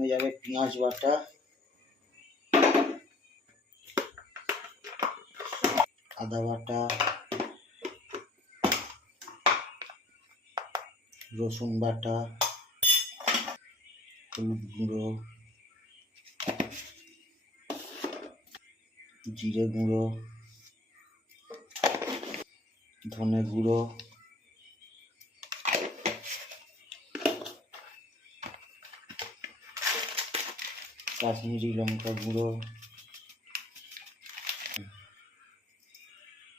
প্রথমে যাবে পেঁয়াজ বাটা, আদা বাটা, রসুন বাটা, হলুদ গুঁড়ো, জিরে গুঁড়ো, ধনে গুঁড়ো, কাশ্মীরি লঙ্কা গুঁড়ো,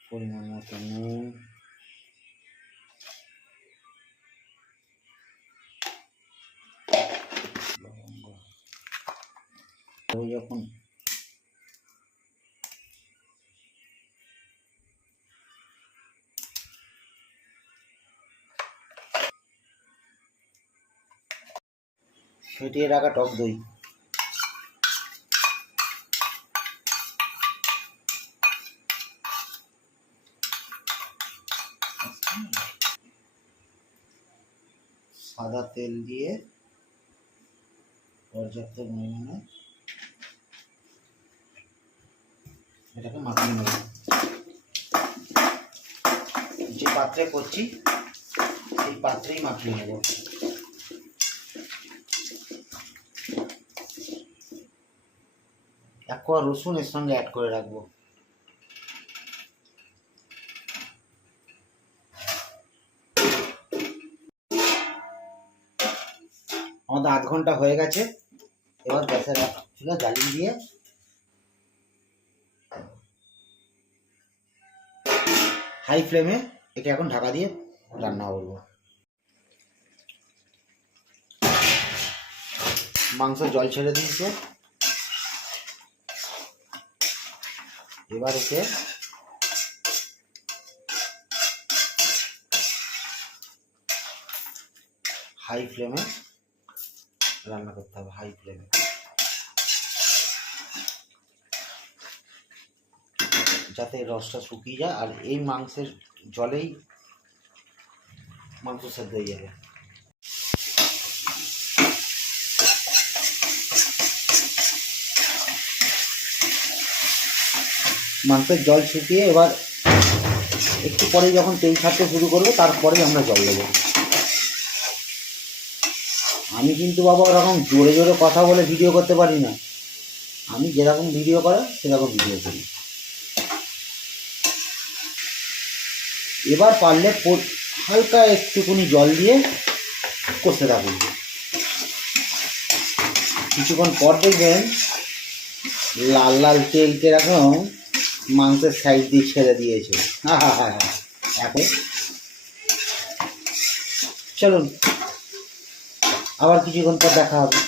পরিমাণ মতো নুন, লবঙ্গ। যখন ফেটিয়ে রাখা টক দই, সাদা তেল দিয়ে পর্যাপ্ত পরিমাণে এটাকে মাখিয়ে নেব। যে পাত্রে করছি সেই পাত্রেই মাখিয়ে নেব। এক কোয়া রসুন এর সঙ্গে অ্যাড করে রাখবো। আমাদের আধ ঘন্টা হয়ে গেছে। এবার গ্যাসের চুলা জ্বালিয়ে দিয়ে হাই ফ্লেমে একে এখন ঢাকা দিয়ে রান্না করবো। মাংস জল ছেড়ে দিয়েছে, এবার একে হাই ফ্লেমে রান্না করতে হবে, হাই ফ্লেমে, যাতে রসটা শুকিয়ে যায় আর এই মাংসের জলেই মাংস সেদ্ধ হয়ে যাবে। মাংসের জল শুকিয়ে এবার একটু পরে যখন তেল ছাড়তে শুরু করবে তারপরেই আমরা জল দেবো। আমি কিন্তু বাবা ওরকম জোরে জোরে কথা বলে ভিডিও করতে পারি না, আমি যেরকম ভিডিও করে সেরকম ভিডিও করি। এবার পারলে হালকা একটুখানি জল দিয়ে কষতে থাকুন। কিছুক্ষণ পর দেখবেন লাল লাল তেল কিরকম মাংসের সাইড দিয়ে ছেড়ে দিয়েছে। এখন চলুন আবার কিছুক্ষণ পর দেখা হবে।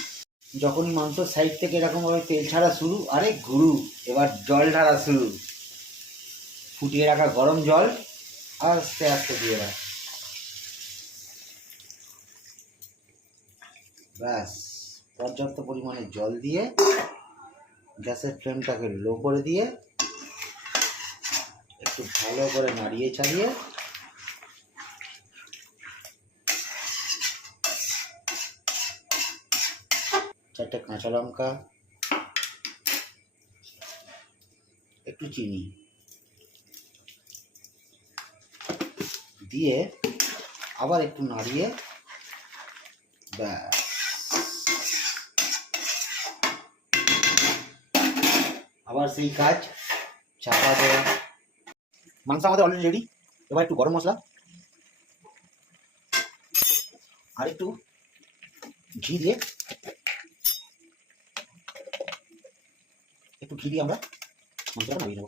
যখনই মাংসের সাইড থেকে এরকমভাবে তেল ছাড়া শুরু, আরে গুরু এবার জল ঢালা শুরু। ফুটিয়ে রাখা গরম জল আস্তে আস্তে দিয়ে রাখ। ব্যাস, পর্যাপ্ত পরিমাণে জল দিয়ে গ্যাসের ফ্লেমটাকে লো করে দিয়ে একটু ভালো করে নাড়িয়ে চাড়িয়ে চারটে কাঁচা লঙ্কা, একটু চিনি দিয়ে আবার একটু নাড়িয়ে ব্যাস, আবার সেই কাজ, চাপা দেওয়া। মাংস আমাদের অলরেডি রেডি। এবার একটু গরম মশলা আর একটু ঘি দিয়ে আমরা মাংসটা নামিয়ে নেব।